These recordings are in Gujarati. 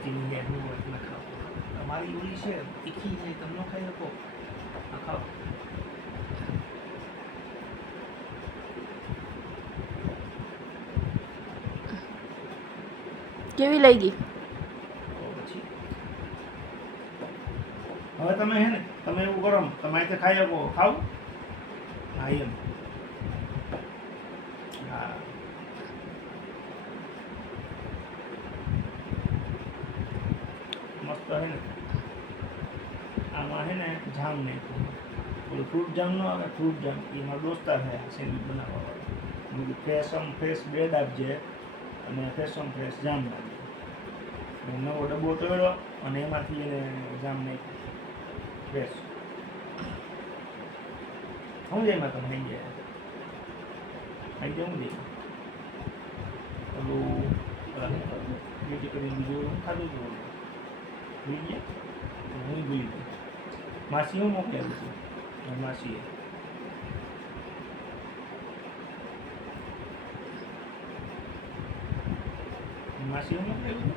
ચીની હે હું એટલે ખાવ તમારી ઓલી છે તીખી છે તમે ન ખાઈ શકો આ ખાઓ કેવી લાગી? પછી હવે તમે હે ને તમે એવું કરો ને તમે અહીંથી ખાઈ શકો ખાવ હા એમ હા મસ્ત હે ને આમાં હે ને જામ નાખ્યું ઓલું ફ્રૂટ જામ ન આવે ફ્રૂટ જામ એમાં દોસ્તાર છે સેન્ડવિચ બનાવવા વાળો ફ્રેશ બ્રેડ આપજે અને ફ્રેશ જામ આપજે નવો ડબ્બો તોડ્યો અને એમાંથી એને જામ નાખ્યું ફ્રેશ શું જાય એમાં તમે ખાઈ ગયા ખાઈ ગયા શું જાય ઓલું બીજી કરીને બીજું ખાધું હતું ભૂલી ગયા હું ભૂલી ગયો માસી હું મોકલેલું છું માસીએ માસી હું મોકલેલું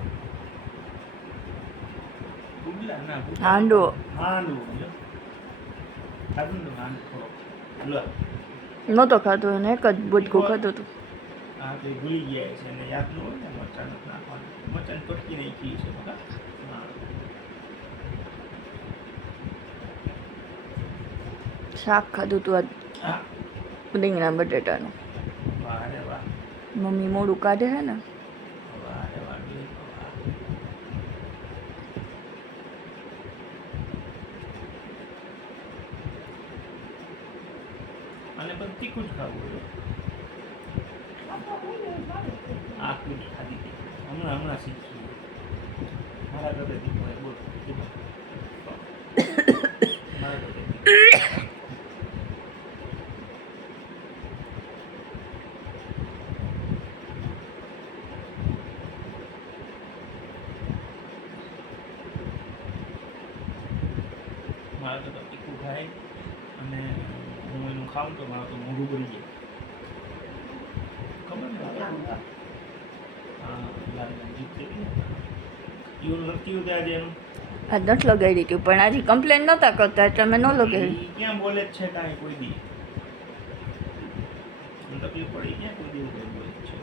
ગુડલા ના હાંડવો હાંડવો ખાધું ને હાંડવો થોડો લો નહોતો ખાધો એને એક જ બુટકું ખાધું હતું. હા તો ભૂલી ગયા છે અને યાદ ન હોય ને મરચાં નથી નાખવાનું મરચાં કટકી નાખી છે બકા હા શાક ખાધું હતું આજ હા રીંગણા બટેટાનું. વાહ રે વાહ મમ્મી મોડું કાઢે છે ને વાહ રે વાહ વાહ અને પણ તીખું જ ખાવું હોય આ કુડી ખાધી હતી હમણાં શીખી મારા કરતા તીખું હોય બોલ મારા કરતા મારા કરતા તીખું ખાય અને હું એનું ખાઉં તો મારું તો મોઢું ભરી જાય ખબર ને હા લાલ જીત એવું નથી હોતું આજે એનું આજ નથી લગાડી હતી પણ આજે કમ્પ્લેન નહોતા કરતા એટલે મેં ન લગાડી. ઈ ક્યાં બોલે જ છે કાંઈ કોઈ દી તકલીફ પડી ક્યાં કોઈ દી કોઈ બોલે જ છે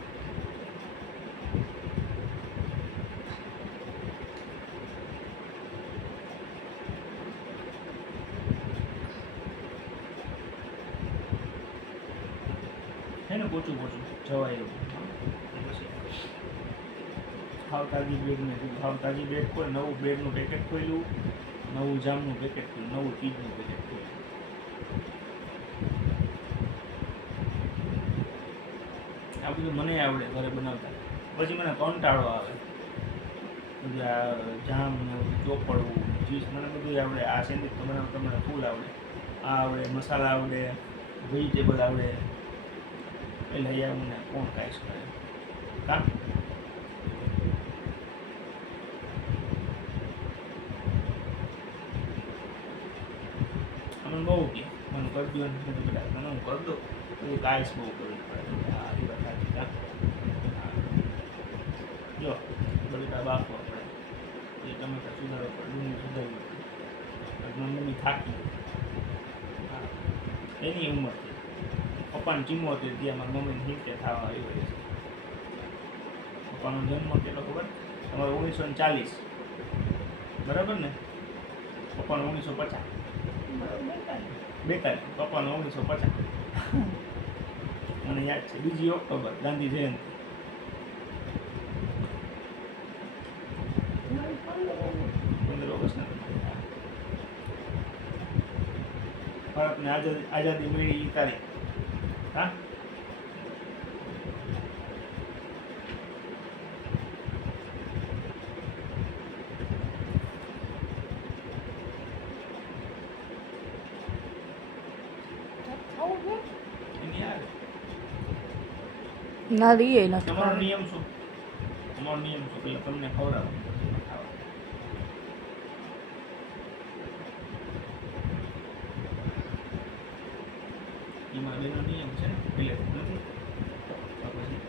હે ને પોચું જવાય એવું પછી ખાવ તાજી બ્રેડ ખોલ નવું બ્રેડનું પેકેટ ખોલ્યું નવું જામનું પેકેટ ખોલ્યું નવું ચીઝનું પેકેટ ખોલ્યું આ બધું મને આવડે ઘરે બનાવતા પછી મને કંટાળો આવે બધું આ જામ ને ચોપડવું ચીઝ મને બધું આવડે આ સેન્ડવિચ તો બનાવતા મને ફૂલ આવડે આ આવડે મસાલા આવડે વેજીટેબલ આવડે એટલે અહીંયા મને કોણ કાંઈ કરે કામ મને બહુ કે મને કરી દો ને બધું બધા મને હું કરી દઉં બધું કાંઈ બહુ કરવી પડે હા એ વાત સાચી કામ જો બટેટા બાફવા પડે એ ટમેટા સુધારવા પડે ડુંગળી સુધારવી પડે મમ્મી થાકી હા એની ઉંમરથી પપ્પાને ચીમો હતી ત્યાં મારા મમ્મીને હિંચકે થવા આવ્યો છે પપ્પાનો જન્મ કેટલો ખબર તમારો 1940 બરાબર ને પપ્પાનો 1950 42 પપ્પાનો 1950 મને યાદ છે 2 ઓક્ટોબર ગાંધી જયંતિ 15 ઓગસ્ટ ભારતને આઝાદી મળી એ તારીખ હા ના લઈએ નથી તમારો ખાવા. નિયમ શું તમારો નિયમ શું પેલા તમને ખવડાવો ખાવા એમાં બેનો નિયમ છે ને પેલે નથી તો પછી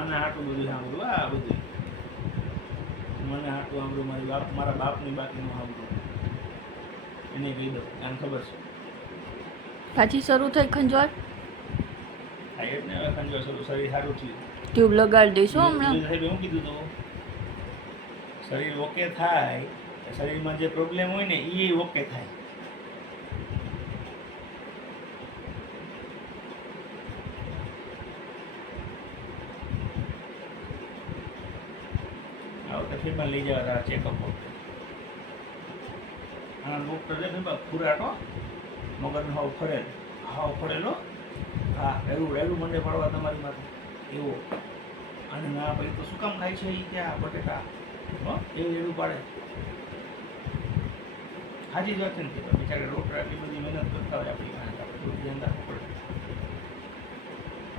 આના હાટું બધું સાંભળ્યું, આ બધું મને હાટું સાંભળ્યું, મારા બાપની બાકીનું સાંભળ્યું, એને કહી દઉં, આને ખબર છે. પાછી શરૂ થઈ ખંજવાળ? હા એ જ ને, હવે ખંજવાળ શરૂ, શરીર સારું થયું. ટ્યુબ લગાડી દઈશું હમણાં. સાહેબ શું કીધું તું, શરીર ઓકે થાય, શરીરમાં જે પ્રોબ્લેમ હોય ને એ ઓકે થાય. આ વખતે ફેરમાં લઈ જવા તારા ચેકઅપ વખતે. આ ડૉક્ટર છે ને ખુરાટો મગજનો હાવ ફરેલો, હા રેડું મંડે પડવા તમારી માથે એવો. અને ના ભાઈ તો શું કામ ખાય છે એ ક્યાં બટેટા એવું રેડું પાડે. હાજી જ વાત છે ને, બિચારા ડૉક્ટર આટલી બધી મહેનત કરતા હોય આપણી પાસે, આપણે થોડું ધ્યાન રાખવું પડે.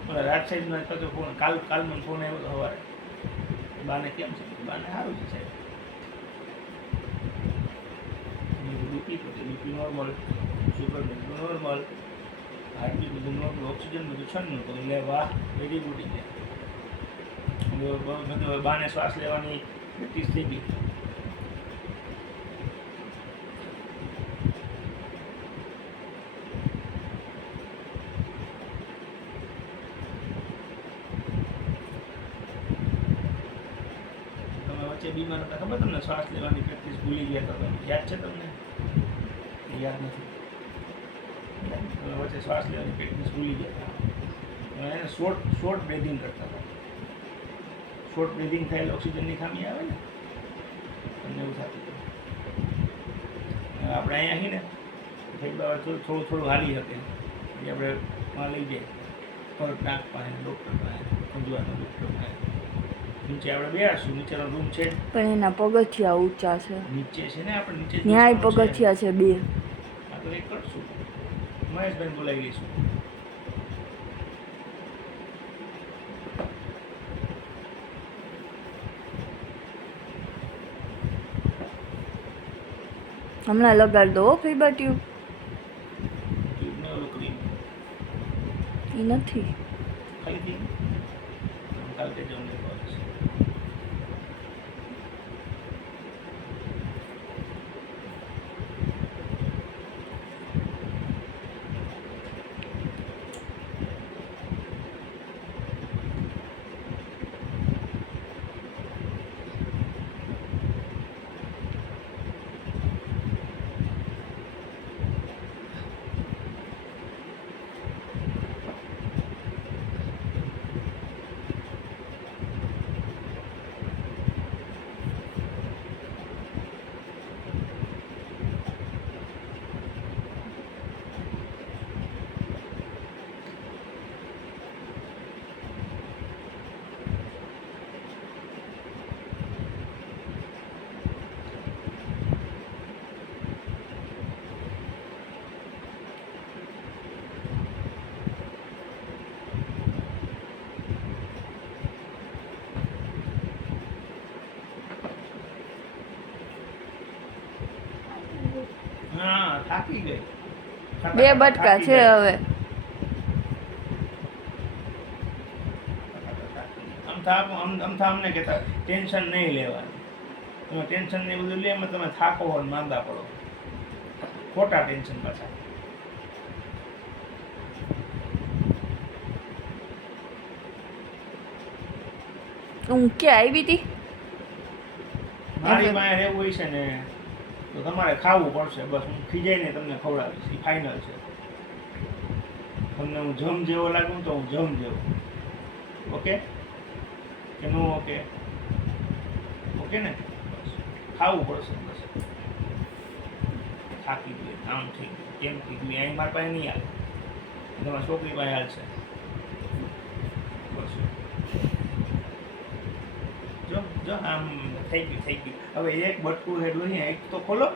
ઓલા રાજ સાહેબનો તો ફોન કાલમાં ફોન આવ્યો હતો સવારે, બાને કેમ છે? બાને સારું છે સાહેબ, બીપી નોર્મલ, સુગર બધું નોર્મલ, હાર્ટબીટ બધું નોર્મલ, ઓક્સિજન બધું 96. તો એટલે વાહ વેરી ગુડ. એટલે બાને શ્વાસ લેવાની પ્રેક્ટિસ થઈ ગઈ. વચ્ચે બીમાર હતા ખબર તમને, શ્વાસ લેવાની પ્રેક્ટિસ ભૂલી ગયા હતા તમે, યાદ છે તમને? યાદ નથી. તમે વચ્ચે શ્વાસ લેવાની પ્રેક્ટિસ ભૂલી ગયા હતા. એને શોર્ટ બ્રીથિંગ કરતા હતા. શોર્ટ બ્રીથિંગ થાય એટલે ઓક્સિજનની ખામી આવે ને, તમને એવું થતું હતું. આપણે અહીંયા છીએ ને થઈ બાબત થોડું હાલી શકે એ આપણે માં લઈ જઈએ ફરક નાક પાસે, ડૉક્ટર પાસે, ખંજવાળનો ડૉક્ટર પાસે. નીચે આપણે બેસશું, નીચેનો રૂમ છે પણ એના પગથિયા ઊંચા છે. નીચે છે ને, આપણે નીચે ન્યાય પગથિયા છે 2. આ તો એક કરશું, મહેશભાઈ બોલાવી લઈશું. હમણાં લગાડ દો ફીબર ટ્યુબ. ટ્યુબને ઓલું ક્રીમ એ નથી. ખાલી કાલ કે જવાનું છે. હા થાકી ગઈ. 2 બટકા છે હવે. અમથા અમને કહેતા ટેન્શન નહીં લેવાનું. તમે ટેન્શન ને બધું લે એમાં તમે થાકો હોય માંદા પડો, ખોટા ટેન્શન પાછા. હું ક્યાં આવી હતી? મારી પાસે રહેવું હોય છે ને તો તમારે ખાવું પડશે. બસ હું ખીજાઈને તમને ખવડાવીશ, એ ફાઇનલ છે. તમને હું જમ જેવો લાગું તો હું જમ જેવો. ઓકે કે નો ઓકે? ઓકે ને? બસ ખાવું પડશે. બસ થાકી ગયું, આમ થઈ ગયું, કેમ થઈ ગયું, અહીં મારી પાસે નહીં આવે, તમારી છોકરી પાસે હાલશે. બસ જો આમ થઈ ગયું. હવે એક બટકું છે ડોહી, એક તો ખોલો.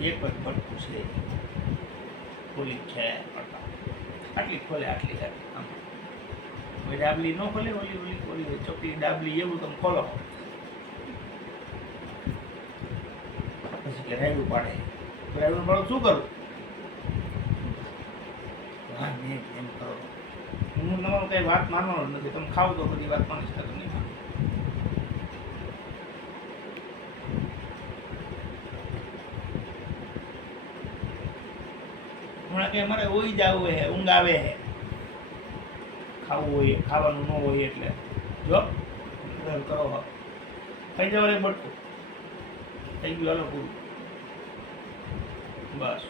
એક જ બટકું છે, ખોલી છે આટલી ખોલે, આટલી આમ કોઈ ડાબલી ન ખોલે, ઓલી ચોખ્ખી ડાબલી એવું તમે ખોલો. પછી કે રાયડું પાડે શું કરું? હા મેં એમ કરો, હું તમારું કઈ વાત માનવાનો જ નથી. તમે ખાવ તો બધી વાત માની શકો નહીં. હમણાં કે અમારે ઓઈ જ આવું હે, ઊંઘ આવે હે, ખાવું હોય ખાવાનું ન હોય એટલે જો ઘર કરો હો ખાઈ જવા બટકું થઈ ગયું. હાલો પૂરું બસ.